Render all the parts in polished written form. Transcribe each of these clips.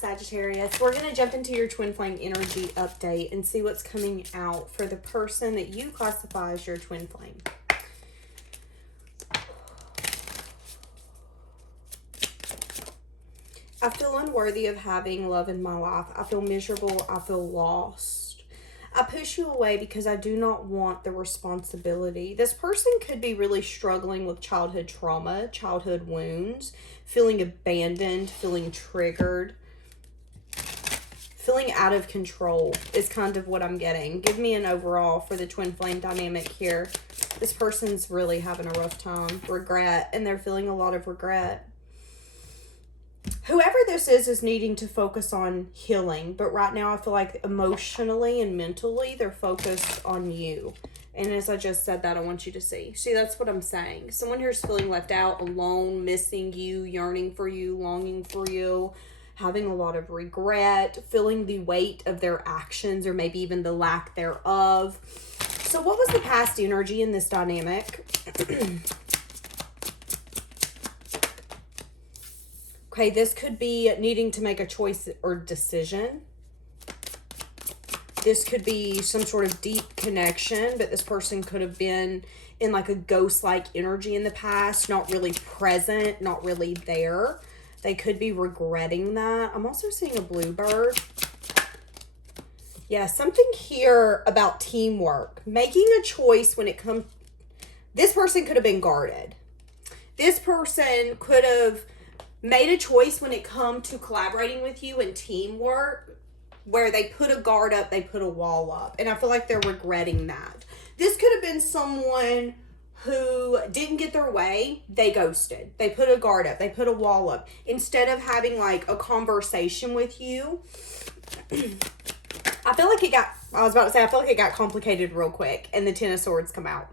Sagittarius. We're going to jump into your twin flame energy update and see what's coming out for the person that you classify as your twin flame. I feel unworthy of having love in my life. I feel miserable. I feel lost. I push you away because I do not want the responsibility. This person could be really struggling with childhood trauma, childhood wounds, feeling abandoned, feeling triggered, feeling out of control is kind of what I'm getting. Give me an overall for the twin flame dynamic here. This person's really having a rough time. Regret, and they're feeling a lot of regret. Whoever this is needing to focus on healing, but right now I feel like emotionally and mentally they're focused on you. And as I just said that, I want you to see. See, that's what I'm saying. Someone here is feeling left out, alone, missing you, yearning for you, longing for you, having a lot of regret, feeling the weight of their actions or maybe even the lack thereof. So what was the past energy in this dynamic? Okay, this could be needing to make a choice or decision. This could be some sort of deep connection, but this person could have been in like a ghost-like energy in the past, not really present, not really there. They could be regretting that. I'm also seeing a bluebird. Yeah, something here about teamwork. Making a choice when it comes... This person could have been guarded. This person could have made a choice when it come to collaborating with you and teamwork where they put a guard up, they put a wall up. And I feel like they're regretting that. This could have been someone who didn't get their way. They ghosted. They put a guard up. They put a wall up. Instead of having like a conversation with you, I feel like it got complicated real quick and the Ten of Swords come out.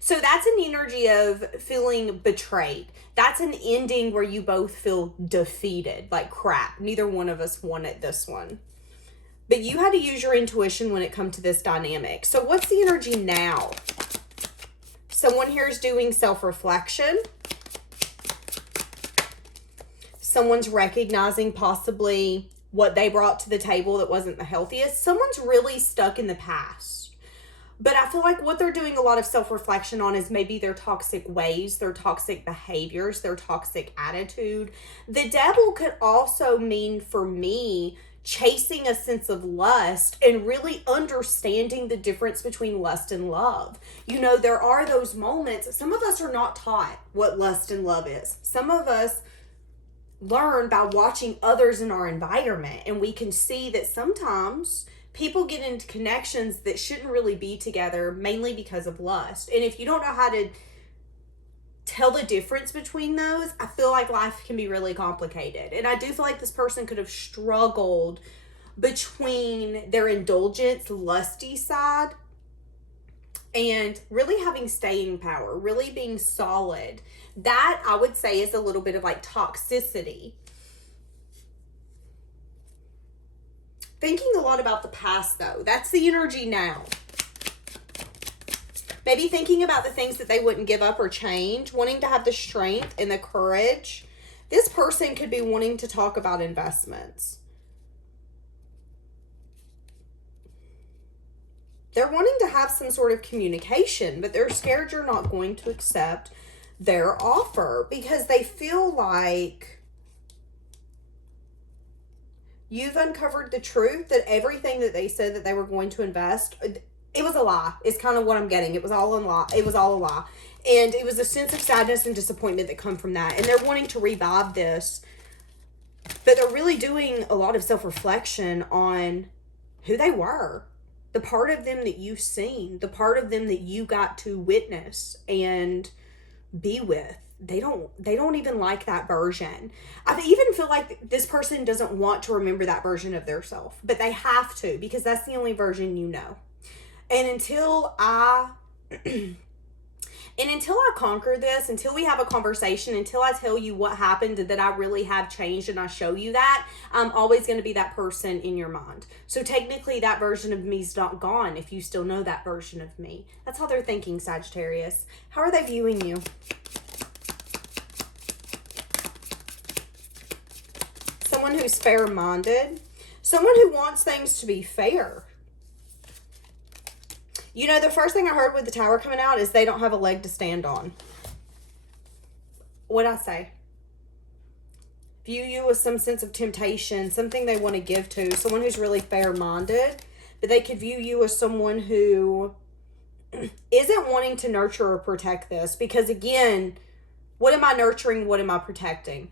So that's an energy of feeling betrayed. That's an ending where you both feel defeated, like crap. Neither one of us wanted this one. But you had to use your intuition when it comes to this dynamic. So what's the energy now? Someone here is doing self-reflection. Someone's recognizing possibly what they brought to the table that wasn't the healthiest. Someone's really stuck in the past. But I feel like what they're doing a lot of self-reflection on is maybe their toxic ways, their toxic behaviors, their toxic attitude. The devil could also mean, for me, chasing a sense of lust and really understanding the difference between lust and love. You know, there are those moments. Some of us are not taught what lust and love is. Some of us learn by watching others in our environment, and we can see that sometimes people get into connections that shouldn't really be together mainly because of lust. And if you don't know how to tell the difference between those, I feel like life can be really complicated. And I do feel like this person could have struggled between their indulgence, lusty side, and really having staying power, really being solid. That, I would say, is a little bit of like toxicity. Thinking a lot about the past, though. That's the energy now. Maybe thinking about the things that they wouldn't give up or change. Wanting to have the strength and the courage. This person could be wanting to talk about investments. They're wanting to have some sort of communication, but they're scared you're not going to accept their offer because they feel like you've uncovered the truth, that everything that they said that they were going to invest, it was a lie. It's kind of what I'm getting. It was all a lie. It was all a lie. And it was a sense of sadness and disappointment that come from that. And they're wanting to revive this. But they're really doing a lot of self-reflection on who they were. The part of them that you've seen. The part of them that you got to witness and be with. They don't even like that version. I even feel like this person doesn't want to remember that version of their self, but they have to because that's the only version you know. And until I conquer this, until we have a conversation, until I tell you what happened and that I really have changed and I show you that, I'm always going to be that person in your mind. So technically that version of me is not gone if you still know that version of me. That's how they're thinking, Sagittarius. How are they viewing you? someone who's fair-minded. Someone who wants things to be fair. You know, the first thing I heard with the Tower coming out is they don't have a leg to stand on. What'd I say? View you with some sense of temptation, something they want to give to, someone who's really fair-minded, but they could view you as someone who isn't wanting to nurture or protect this, because again, what am I nurturing? What am I protecting?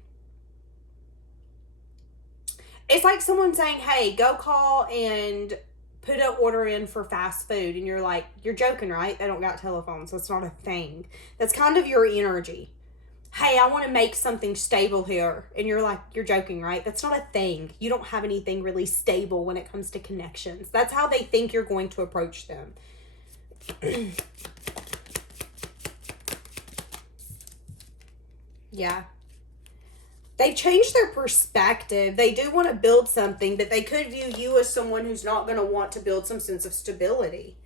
It's like someone saying, hey, go call and put an order in for fast food. And you're like, you're joking, right? They don't got telephones. That's not a thing. That's kind of your energy. Hey, I want to make something stable here. And you're like, you're joking, right? That's not a thing. You don't have anything really stable when it comes to connections. That's how they think you're going to approach them. Yeah. They changed their perspective. They do want to build something, but they could view you as someone who's not going to want to build some sense of stability.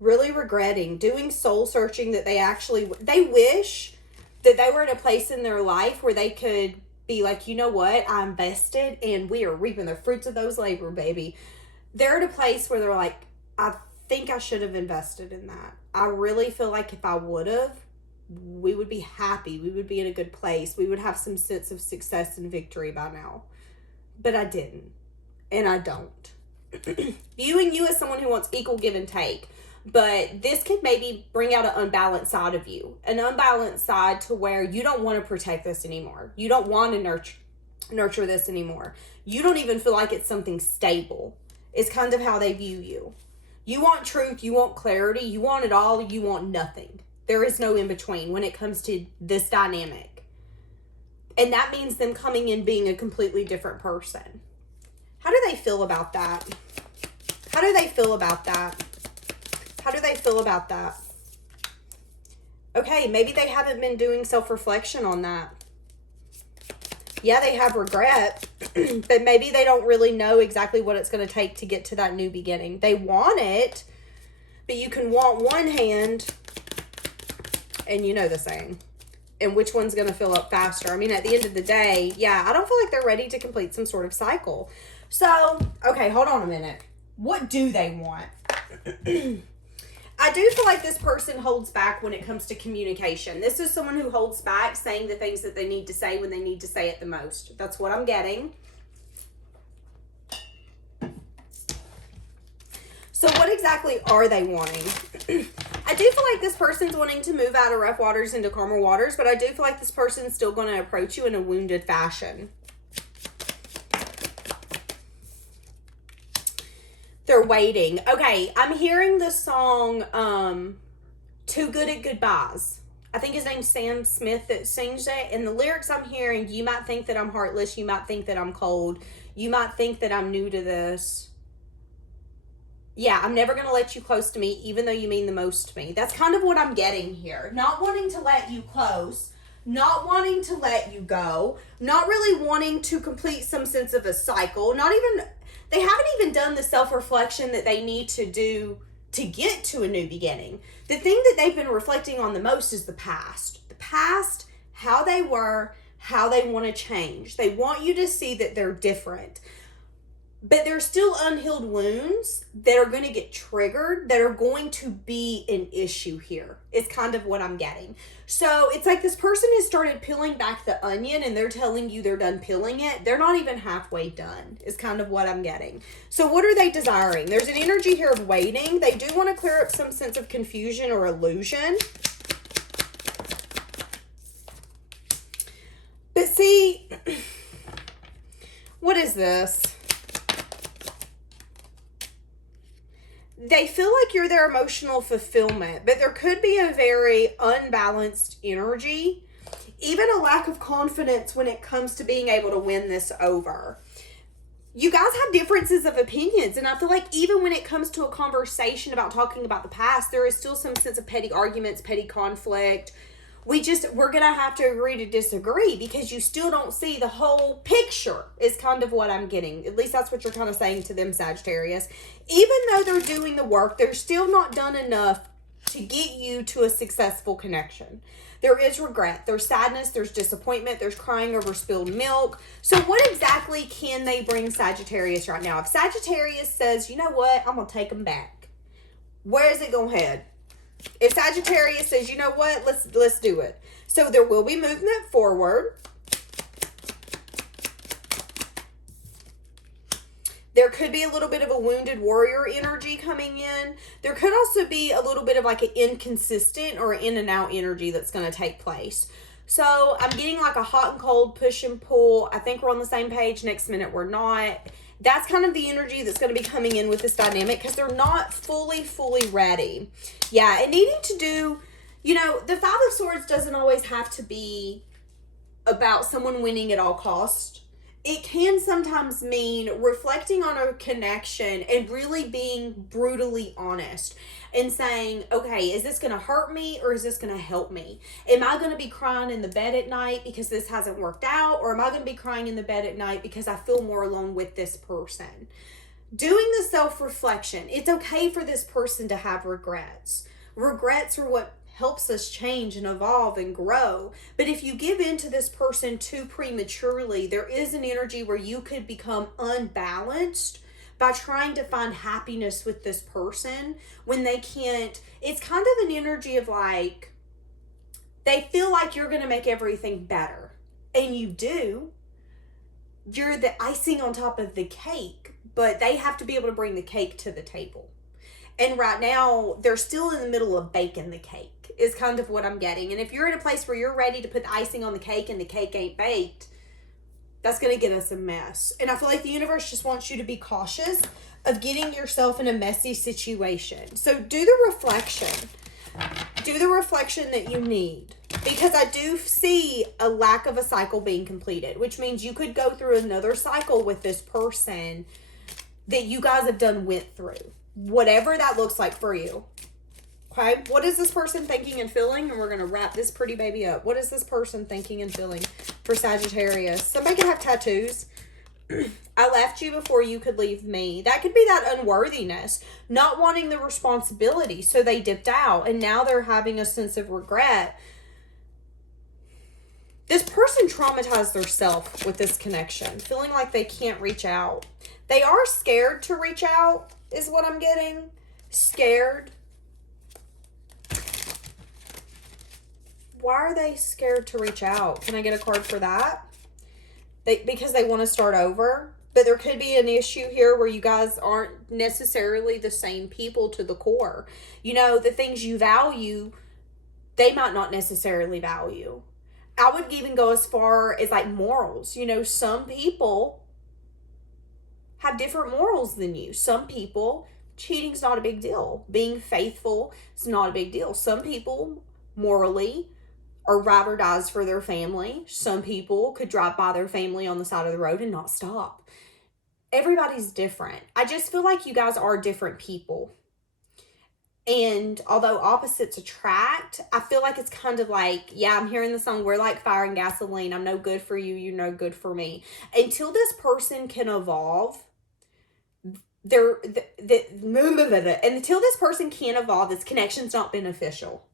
Really regretting, doing soul searching that they wish that they were in a place in their life where they could be like, you know what, I invested and we are reaping the fruits of those labor, baby. They're at a place where they're like, I think I should have invested in that. I really feel like if I would have, we would be happy. We would be in a good place. We would have some sense of success and victory by now. But I didn't. And I don't. Viewing you as someone who wants equal give and take. But this could maybe bring out an unbalanced side of you. An unbalanced side to where you don't want to protect this anymore. You don't want to nurture this anymore. You don't even feel like it's something stable. It's kind of how they view you. You want truth. You want clarity. You want it all. You want nothing. There is no in between when it comes to this dynamic. And that means them coming in being a completely different person. How do they feel about that? How do they feel about that? How do they feel about that? Okay, maybe they haven't been doing self-reflection on that. Yeah, they have regret, but maybe they don't really know exactly what it's going to take to get to that new beginning. They want it, but you can want one hand, and you know the saying. And which one's going to fill up faster? I mean, at the end of the day, yeah, I don't feel like they're ready to complete some sort of cycle. So, okay, hold on a minute. What do they want? I do feel like this person holds back when it comes to communication. This is someone who holds back saying the things that they need to say when they need to say it the most. That's what I'm getting. So what exactly are they wanting? I do feel like this person's wanting to move out of rough waters into calmer waters, but I do feel like this person's still going to approach you in a wounded fashion. They're waiting. Okay, I'm hearing the song Too Good at Goodbyes. I think his name's Sam Smith that sings it. And the lyrics I'm hearing, you might think that I'm heartless. You might think that I'm cold. You might think that I'm new to this. Yeah, I'm never going to let you close to me, even though you mean the most to me. That's kind of what I'm getting here. Not wanting to let you close. Not wanting to let you go. Not really wanting to complete some sense of a cycle. They haven't even done the self-reflection that they need to do to get to a new beginning. The thing that they've been reflecting on the most is the past. The past, how they were, how they want to change. They want you to see that they're different. But there's still unhealed wounds that are going to get triggered, that are going to be an issue here. It's kind of what I'm getting. So it's like this person has started peeling back the onion and they're telling you they're done peeling it. They're not even halfway done is kind of what I'm getting. So what are they desiring? There's an energy here of waiting. They do want to clear up some sense of confusion or illusion. But see, what is this? They feel like you're their emotional fulfillment, but there could be a very unbalanced energy, even a lack of confidence when it comes to being able to win this over. You guys have differences of opinions, and I feel like even when it comes to a conversation about talking about the past, there is still some sense of petty arguments, petty conflict. We're going to have to agree to disagree because you still don't see the whole picture is kind of what I'm getting. At least that's what you're kind of saying to them, Sagittarius. Even though they're doing the work, they're still not done enough to get you to a successful connection. There is regret, there's sadness, there's disappointment, there's crying over spilled milk. So what exactly can they bring Sagittarius right now? If Sagittarius says, you know what, I'm going to take them back, where is it going to head? If Sagittarius says, you know what, let's do it. So there will be movement forward. There could be a little bit of a wounded warrior energy coming in. There could also be a little bit of like an inconsistent or in and out energy that's going to take place. So I'm getting like a hot and cold, push and pull. I think we're on the same page. Next minute, we're not. That's kind of the energy that's going to be coming in with this dynamic because they're not fully ready. Yeah, and needing to do, you know, the Five of Swords doesn't always have to be about someone winning at all costs. It can sometimes mean reflecting on a connection and really being brutally honest and saying, okay, is this going to hurt me or is this going to help me? Am I going to be crying in the bed at night because this hasn't worked out? Or am I going to be crying in the bed at night because I feel more alone with this person? Doing the self-reflection. It's okay for this person to have regrets. Regrets are what helps us change and evolve and grow. But if you give in to this person too prematurely, there is an energy where you could become unbalanced by trying to find happiness with this person when they can't. It's kind of an energy of like, they feel like you're going to make everything better. And you do. You're the icing on top of the cake, but they have to be able to bring the cake to the table. And right now, they're still in the middle of baking the cake, is kind of what I'm getting. And if you're in a place where you're ready to put the icing on the cake and the cake ain't baked, that's going to get us a mess. And I feel like the universe just wants you to be cautious of getting yourself in a messy situation. So do the reflection. Do the reflection that you need. Because I do see a lack of a cycle being completed, which means you could go through another cycle with this person that you guys have went through. Whatever that looks like for you. Okay, what is this person thinking and feeling? And we're going to wrap this pretty baby up. What is this person thinking and feeling for Sagittarius? Somebody could have tattoos. I left you before you could leave me. That could be that unworthiness, not wanting the responsibility. So they dipped out and now they're having a sense of regret. This person traumatized themselves with this connection, feeling like they can't reach out. They are scared to reach out, is what I'm getting. Scared. Why are they scared to reach out? Can I get a card for that? Because they want to start over. But there could be an issue here where you guys aren't necessarily the same people to the core. You know, the things you value, they might not necessarily value. I would even go as far as like morals. You know, some people have different morals than you. Some people, cheating's not a big deal. Being faithful is not a big deal. Some people morally are ride or dies for their family. Some people could drive by their family on the side of the road and not stop. Everybody's different. I just feel like you guys are different people. And although opposites attract, I feel like it's kind of like, yeah, I'm hearing the song, we're like fire and gasoline. I'm no good for you. You're no good for me. Until this person can evolve, and until this person can evolve, this connection's not beneficial.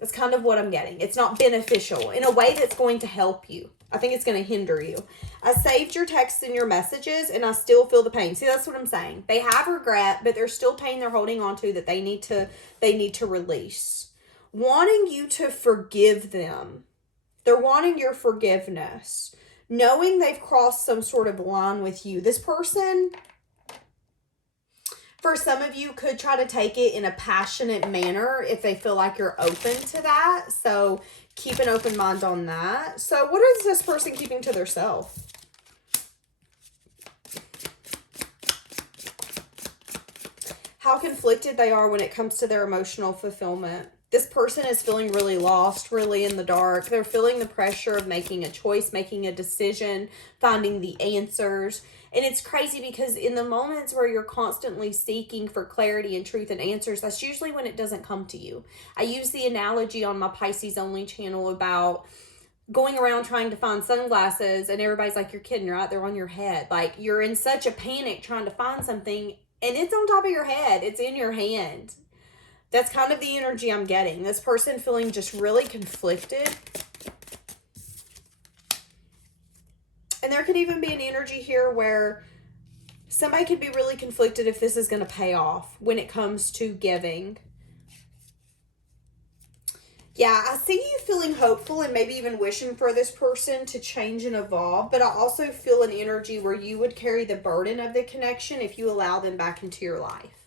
That's kind of what I'm getting. It's not beneficial in a way that's going to help you. I think it's going to hinder you. I saved your texts and your messages, and I still feel the pain. See, that's what I'm saying. They have regret, but there's still pain they're holding on to that they need to release. Wanting you to forgive them. They're wanting your forgiveness. Knowing they've crossed some sort of line with you. This person, for some of you, could try to take it in a passionate manner if they feel like you're open to that. So keep an open mind on that. So what is this person keeping to themselves? How conflicted they are when it comes to their emotional fulfillment. This person is feeling really lost, really in the dark. They're feeling the pressure of making a choice, making a decision, finding the answers. And it's crazy because in the moments where you're constantly seeking for clarity and truth and answers, that's usually when it doesn't come to you. I use the analogy on my Pisces Only channel about going around trying to find sunglasses and everybody's like, you're kidding, right? They're on your head. Like, you're in such a panic trying to find something and it's on top of your head. It's in your hand. That's kind of the energy I'm getting. This person feeling just really conflicted. And there could even be an energy here where somebody could be really conflicted if this is going to pay off when it comes to giving. Yeah, I see you feeling hopeful and maybe even wishing for this person to change and evolve, but I also feel an energy where you would carry the burden of the connection if you allow them back into your life.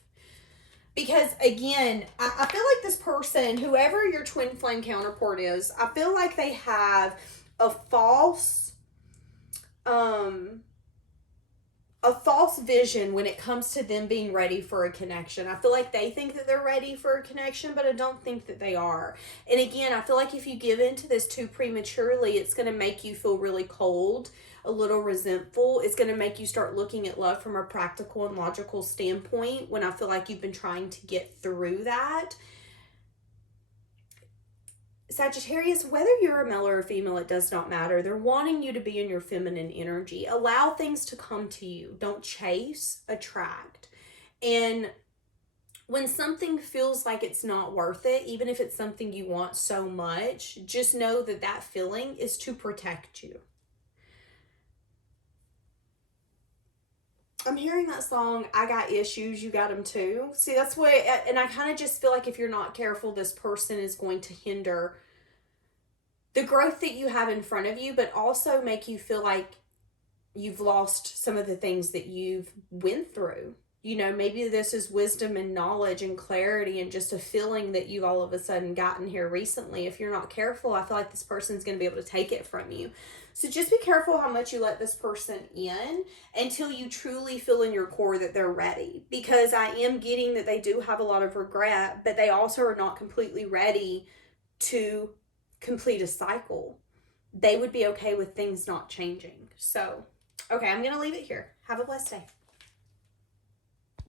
Because again, I feel like this person, whoever your twin flame counterpart is, I feel like they have a false vision when it comes to them being ready for a connection. I feel like they think that they're ready for a connection, but I don't think that they are. And again, I feel like if you give into this too prematurely, it's going to make you feel really cold, a little resentful. It's going to make you start looking at love from a practical and logical standpoint when I feel like you've been trying to get through that. Sagittarius, whether you're a male or a female, it does not matter. They're wanting you to be in your feminine energy. Allow things to come to you. Don't chase, attract. And when something feels like it's not worth it, even if it's something you want so much, just know that that feeling is to protect you. I'm hearing that song, I Got Issues, You Got Them Too. See, that's what, and I kind of just feel like if you're not careful, this person is going to hinder the growth that you have in front of you, but also make you feel like you've lost some of the things that you've went through. You know, maybe this is wisdom and knowledge and clarity and just a feeling that you've all of a sudden gotten here recently. If you're not careful, I feel like this person's going to be able to take it from you. So just be careful how much you let this person in until you truly feel in your core that they're ready. Because I am getting that they do have a lot of regret, but they also are not completely ready to complete a cycle. They would be okay with things not changing. So, okay, I'm going to leave it here. Have a blessed day.